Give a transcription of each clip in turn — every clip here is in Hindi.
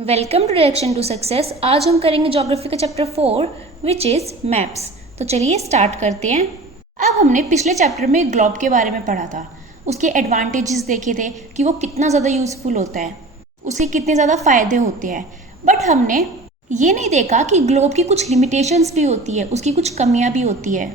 Welcome to direction to success. आज हम करेंगे ज्योग्राफी का चैप्टर 4 विच इज़ मैप्स। तो चलिए स्टार्ट करते हैं। अब हमने पिछले चैप्टर में ग्लोब के बारे में पढ़ा था, उसके एडवांटेजेस देखे थे कि वो कितना ज़्यादा यूज़फुल होता है, उसके कितने ज़्यादा फ़ायदे होते हैं। बट हमने ये नहीं देखा कि ग्लोब की कुछ लिमिटेशंस भी होती है, उसकी कुछ कमियाँ भी होती है।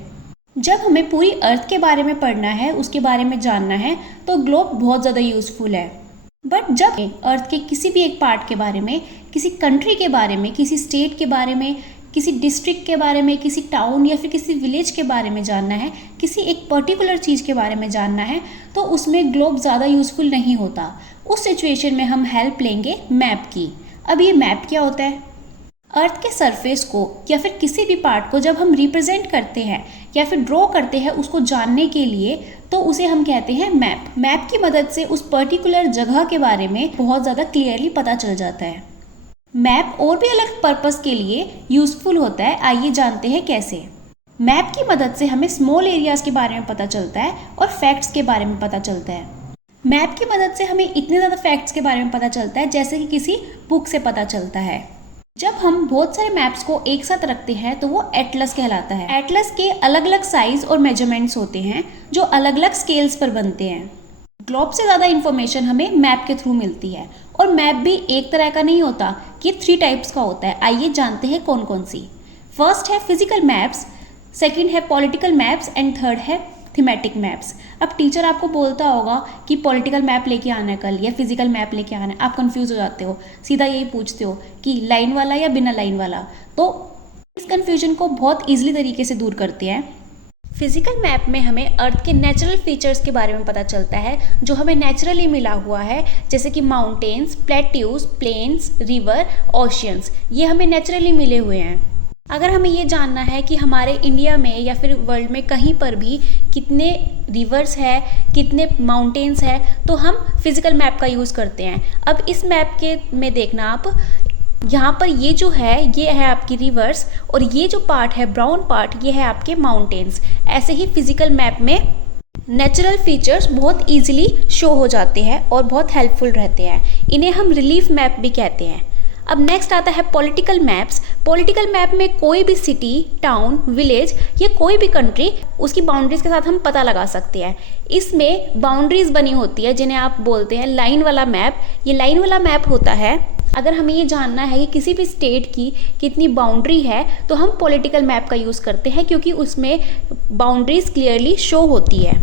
जब हमें पूरी अर्थ के बारे में पढ़ना है, उसके बारे में जानना है, तो ग्लोब बहुत ज़्यादा यूज़फुल है। बट जब अर्थ के किसी भी एक पार्ट के बारे में, किसी कंट्री के बारे में, किसी स्टेट के बारे में, किसी डिस्ट्रिक्ट के बारे में, किसी टाउन या फिर किसी विलेज के बारे में जानना है, किसी एक पर्टिकुलर चीज़ के बारे में जानना है, तो उसमें ग्लोब ज़्यादा यूज़फुल नहीं होता। उस सिचुएशन में हम हेल्प लेंगे मैप की। अब ये मैप क्या होता है? अर्थ के सरफेस को या फिर किसी भी पार्ट को जब हम रिप्रेजेंट करते हैं या फिर ड्रॉ करते हैं उसको जानने के लिए, तो उसे हम कहते हैं मैप। मैप की मदद से उस पर्टिकुलर जगह के बारे में बहुत ज़्यादा क्लियरली पता चल जाता है। मैप और भी अलग पर्पस के लिए यूज़फुल होता है। आइए जानते हैं कैसे। मैप की मदद से हमें स्मॉल एरियाज़ के बारे में पता चलता है और फैक्ट्स के बारे में पता चलता है। मैप की मदद से हमें इतने ज़्यादा फैक्ट्स के बारे में पता चलता है जैसे कि किसी बुक से पता चलता है। जब हम बहुत सारे मैप्स को एक साथ रखते हैं तो वो एटलस कहलाता है। एटलस के अलग अलग साइज और मेजरमेंट्स होते हैं जो अलग अलग स्केल्स पर बनते हैं। ग्लोब से ज़्यादा इन्फॉर्मेशन हमें मैप के थ्रू मिलती है। और मैप भी एक तरह का नहीं होता, कि 3 टाइप्स का होता है। आइए जानते हैं कौन कौन सी। फर्स्ट है फिजिकल मैप्स, सेकेंड है पॉलिटिकल मैप्स एंड थर्ड है थीमेटिक मैप्स। अब टीचर आपको बोलता होगा कि पॉलिटिकल मैप लेके आना है कल या फिजिकल मैप लेके आना है, आप कंफ्यूज हो जाते हो, सीधा यही पूछते हो कि लाइन वाला या बिना लाइन वाला। तो इस कंफ्यूजन को बहुत ईजिली तरीके से दूर करते हैं। फिजिकल मैप में हमें अर्थ के नेचुरल फीचर्स के बारे में पता चलता है जो हमें नेचुरली मिला हुआ है, जैसे कि mountains, plateaus, plains, river, oceans, ये हमें नेचुरली मिले हुए हैं। अगर हमें ये जानना है कि हमारे इंडिया में या फिर वर्ल्ड में कहीं पर भी कितने रिवर्स है, कितने माउंटेन्स है, तो हम फिजिकल मैप का यूज़ करते हैं। अब इस मैप के में देखना आप, यहाँ पर ये जो है ये है आपकी रिवर्स और ये जो पार्ट है ब्राउन पार्ट, ये है आपके माउंटेन्स। ऐसे ही फिजिकल मैप में नेचुरल फीचर्स बहुत ईजिली शो हो जाते हैं और बहुत हेल्पफुल रहते हैं। इन्हें हम रिलीफ मैप भी कहते हैं। अब नेक्स्ट आता है पॉलिटिकल मैप्स। पॉलिटिकल मैप में कोई भी सिटी, टाउन, विलेज या कोई भी कंट्री, उसकी बाउंड्रीज के साथ हम पता लगा सकते हैं। इसमें बाउंड्रीज बनी होती है जिन्हें आप बोलते हैं लाइन वाला मैप। ये लाइन वाला मैप होता है। अगर हमें ये जानना है कि किसी भी स्टेट की कितनी बाउंड्री है, तो हम पॉलिटिकल मैप का यूज़ करते हैं क्योंकि उसमें बाउंड्रीज क्लियरली शो होती है।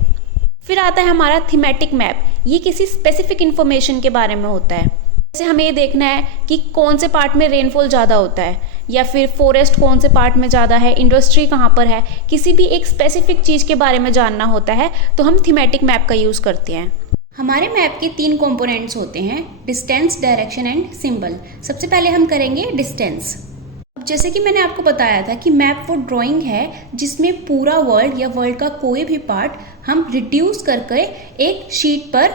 फिर आता है हमारा थीमेटिक मैप। ये किसी स्पेसिफिक इंफॉर्मेशन के बारे में होता है। जैसे हमें ये देखना है कि कौन से पार्ट में रेनफॉल ज़्यादा होता है, या फिर फॉरेस्ट कौन से पार्ट में ज़्यादा है, इंडस्ट्री कहाँ पर है, किसी भी एक स्पेसिफिक चीज़ के बारे में जानना होता है, तो हम थीमेटिक मैप का यूज़ करते हैं। हमारे मैप के 3 कंपोनेंट्स होते हैं, डिस्टेंस, डायरेक्शन एंड सिंबल। सबसे पहले हम करेंगे डिस्टेंस। अब जैसे कि मैंने आपको बताया था कि मैप वो ड्राइंग है जिसमें पूरा वर्ल्ड या वर्ल्ड का कोई भी पार्ट हम रिड्यूस करके एक शीट पर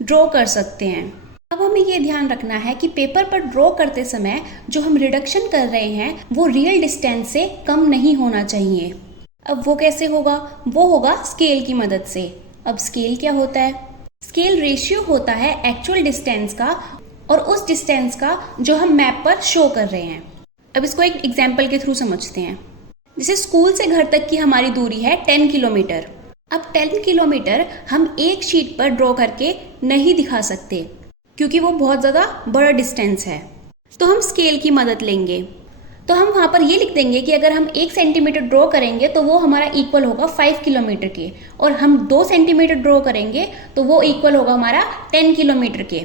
ड्रॉ कर सकते हैं। अब हमें ये ध्यान रखना है कि पेपर पर ड्रॉ करते समय जो हम रिडक्शन कर रहे हैं वो रियल डिस्टेंस से कम नहीं होना चाहिए। अब वो कैसे होगा? वो होगा स्केल की मदद से। अब स्केल क्या होता है? स्केल रेशियो होता है एक्चुअल डिस्टेंस का और उस डिस्टेंस का जो हम मैप पर शो कर रहे हैं। अब इसको एक एग्जाम्पल के थ्रू समझते हैं। जैसे स्कूल से घर तक की हमारी दूरी है 10 किलोमीटर। अब 10 किलोमीटर हम एक शीट पर ड्रॉ करके नहीं दिखा सकते क्योंकि वो बहुत ज़्यादा बड़ा डिस्टेंस है, तो हम स्केल की मदद लेंगे। तो हम वहाँ पर ये लिख देंगे कि अगर हम 1 सेंटीमीटर ड्रॉ करेंगे तो वो हमारा इक्वल होगा 5 किलोमीटर के, और हम 2 सेंटीमीटर ड्रॉ करेंगे तो वो इक्वल होगा हमारा 10 किलोमीटर के।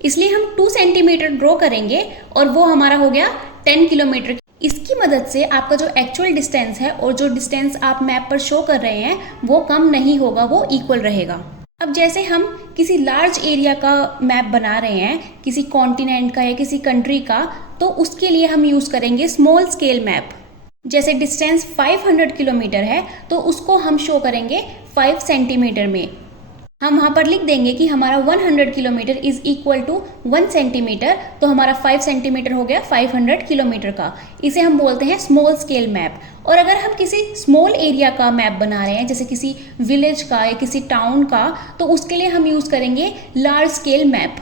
इसलिए हम 2 सेंटीमीटर ड्रॉ करेंगे और वो हमारा हो गया 10 किलोमीटर। इसकी मदद से आपका जो एक्चुअल डिस्टेंस है और जो डिस्टेंस आप मैप पर शो कर रहे हैं वो कम नहीं होगा, वो इक्वल रहेगा। अब जैसे हम किसी लार्ज एरिया का मैप बना रहे हैं, किसी कॉन्टिनेंट का या किसी कंट्री का, तो उसके लिए हम यूज़ करेंगे स्मॉल स्केल मैप। जैसे डिस्टेंस 500 किलोमीटर है तो उसको हम शो करेंगे 5 सेंटीमीटर में। हम वहाँ पर लिख देंगे कि हमारा 100 kilometre is equal to 1 centimetre, तो हमारा 5 सेंटीमीटर हो गया 500 किलोमीटर का। इसे हम बोलते हैं स्मॉल स्केल मैप। और अगर हम किसी स्मॉल एरिया का मैप बना रहे हैं, जैसे किसी विलेज का या किसी टाउन का, तो उसके लिए हम यूज़ करेंगे लार्ज स्केल मैप।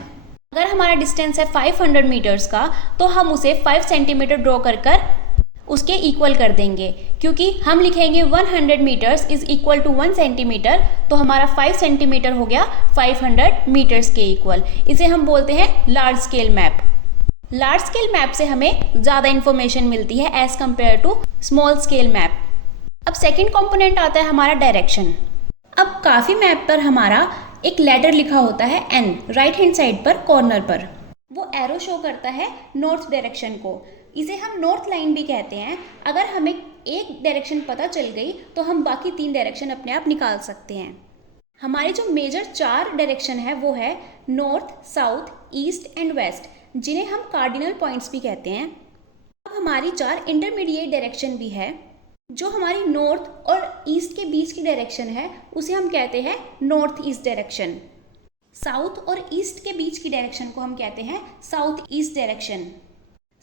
अगर हमारा डिस्टेंस है 500 मीटर्स का तो हम उसे 5 सेंटीमीटर ड्रॉ कर कर उसके इक्वल कर देंगे, क्योंकि हम लिखेंगे 100 metres is equal to 1 centimetre, तो हमारा 5 सेंटीमीटर हो गया 500 मीटर्स के इक्वल। इसे हम बोलते हैं large scale map. Large scale map से हमें ज़्यादा इंफॉर्मेशन मिलती है as compare to small scale map. अब सेकेंड कॉम्पोनेंट आता है हमारा डायरेक्शन। अब काफ़ी मैप पर हमारा एक लेटर लिखा होता है N राइट हैंड साइड पर कॉर्नर पर, वो एरो शो करता है नॉर्थ डायरेक्शन को। इसे हम नॉर्थ लाइन भी कहते हैं। अगर हमें एक डायरेक्शन पता चल गई तो हम बाकी 3 डायरेक्शन अपने आप निकाल सकते हैं। हमारे जो मेजर 4 डायरेक्शन है वो है north, south, east and west, जिन्हें हम कार्डिनल पॉइंट्स भी कहते हैं। अब हमारी 4 इंटरमीडिएट डायरेक्शन भी है। जो हमारी नॉर्थ और ईस्ट के बीच की डायरेक्शन है उसे हम कहते हैं नॉर्थ ईस्ट डायरेक्शन। साउथ और ईस्ट के बीच की डायरेक्शन को हम कहते हैं साउथ ईस्ट डायरेक्शन।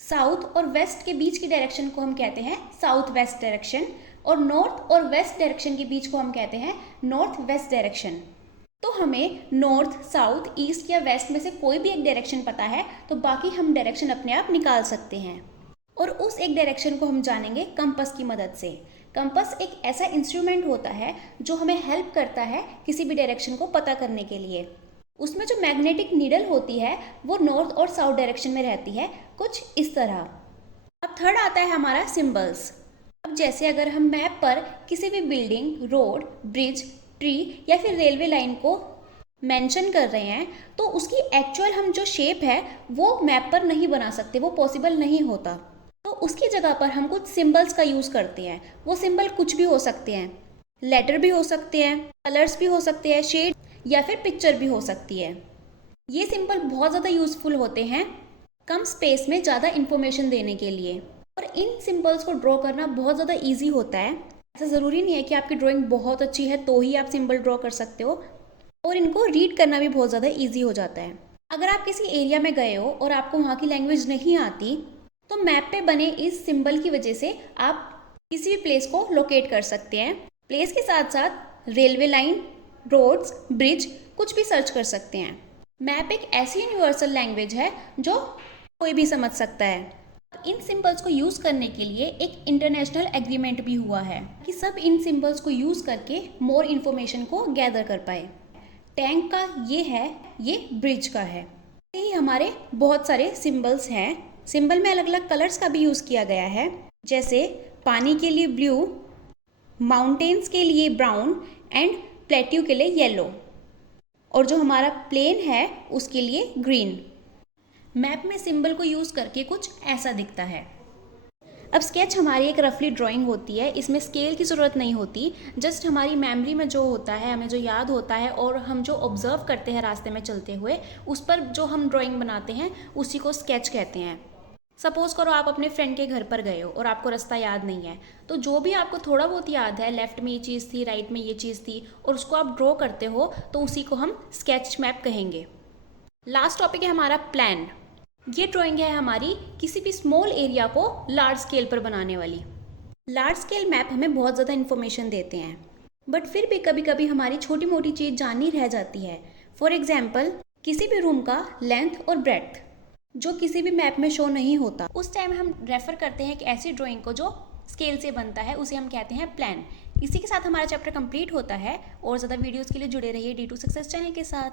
साउथ और वेस्ट के बीच की डायरेक्शन को हम कहते हैं साउथ वेस्ट डायरेक्शन। और नॉर्थ और वेस्ट डायरेक्शन के बीच को हम कहते हैं नॉर्थ वेस्ट डायरेक्शन। तो हमें नॉर्थ, साउथ, ईस्ट या वेस्ट में से कोई भी एक डायरेक्शन पता है तो बाकी हम डायरेक्शन अपने आप निकाल सकते हैं। और उस एक डायरेक्शन को हम जानेंगे कंपास की मदद से। कंपास एक ऐसा इंस्ट्रूमेंट होता है जो हमें हेल्प करता है किसी भी डायरेक्शन को पता करने के लिए। उसमें जो मैग्नेटिक नीडल होती है वो नॉर्थ और साउथ डायरेक्शन में रहती है, कुछ इस तरह। अब थर्ड आता है हमारा सिंबल्स। अब जैसे अगर हम मैप पर किसी भी बिल्डिंग, रोड, ब्रिज, ट्री या फिर रेलवे लाइन को मेंशन कर रहे हैं तो उसकी एक्चुअल हम जो शेप है वो मैप पर नहीं बना सकते, वो पॉसिबल नहीं होता। तो उसकी जगह पर हम कुछ सिंबल्स का यूज़ करते हैं। वो सिंबल कुछ भी हो सकते हैं, लेटर भी हो सकते हैं, कलर्स भी हो सकते हैं, शेड या फिर पिक्चर भी हो सकती है। ये सिंबल बहुत ज़्यादा यूज़फुल होते हैं कम स्पेस में ज़्यादा इन्फॉर्मेशन देने के लिए। और इन सिंबल्स को ड्रॉ करना बहुत ज़्यादा ईजी होता है। ऐसा ज़रूरी नहीं है कि आपकी ड्राइंग बहुत अच्छी है तो ही आप सिंबल ड्रॉ कर सकते हो, और इनको रीड करना भी बहुत ज़्यादा ईजी हो जाता है। अगर आप किसी एरिया में गए हो और आपको वहाँ की लैंग्वेज नहीं आती तो मैप पे बने इस सिंबल की वजह से आप किसी भी प्लेस को लोकेट कर सकते हैं। प्लेस के साथ साथ रेलवे लाइन, रोड्स, ब्रिज कुछ भी सर्च कर सकते हैं। मैप एक ऐसी यूनिवर्सल लैंग्वेज है जो कोई भी समझ सकता है। इन सिंबल्स को यूज़ करने के लिए एक इंटरनेशनल एग्रीमेंट भी हुआ है कि सब इन सिंबल्स को यूज़ करके मोर इन्फॉर्मेशन को गैदर कर पाए। टैंक का ये है, ये ब्रिज का है। यही हमारे बहुत सारे सिंबल्स हैं। सिंबल में अलग अलग कलर्स का भी यूज़ किया गया है, जैसे पानी के लिए ब्लू, माउंटेन्स के लिए ब्राउन एंड प्लेट्यू के लिए येलो, और जो हमारा प्लेन है उसके लिए ग्रीन। मैप में सिंबल को यूज़ करके कुछ ऐसा दिखता है। अब स्केच हमारी एक रफली ड्राइंग होती है, इसमें स्केल की ज़रूरत नहीं होती। जस्ट हमारी मेमोरी में जो होता है, हमें जो याद होता है और हम जो ऑब्जर्व करते हैं रास्ते में चलते हुए, उस पर जो हम ड्राइंग बनाते हैं उसी को स्केच कहते हैं। सपोज करो आप अपने फ्रेंड के घर पर गए हो और आपको रास्ता याद नहीं है, तो जो भी आपको थोड़ा बहुत याद है, लेफ्ट में ये चीज़ थी, राइट में ये चीज़ थी, और उसको आप ड्रॉ करते हो तो उसी को हम स्केच मैप कहेंगे। लास्ट टॉपिक है हमारा प्लान। ये ड्राइंग है हमारी किसी भी स्मॉल एरिया को लार्ज स्केल पर बनाने वाली। लार्ज स्केल मैप हमें बहुत ज़्यादा इन्फॉर्मेशन देते हैं, बट फिर भी कभी कभी हमारी छोटी मोटी चीज़ जाननी रह जाती है। फॉर एग्जाम्पल, किसी भी रूम का लेंथ और ब्रेड्थ जो किसी भी मैप में शो नहीं होता, उस टाइम हम रेफर करते हैं कि ऐसी ड्राइंग को जो स्केल से बनता है उसे हम कहते हैं प्लान। इसी के साथ हमारा चैप्टर कंप्लीट होता है। और ज़्यादा वीडियोस के लिए जुड़े रहिए D2 सक्सेस चैनल के साथ।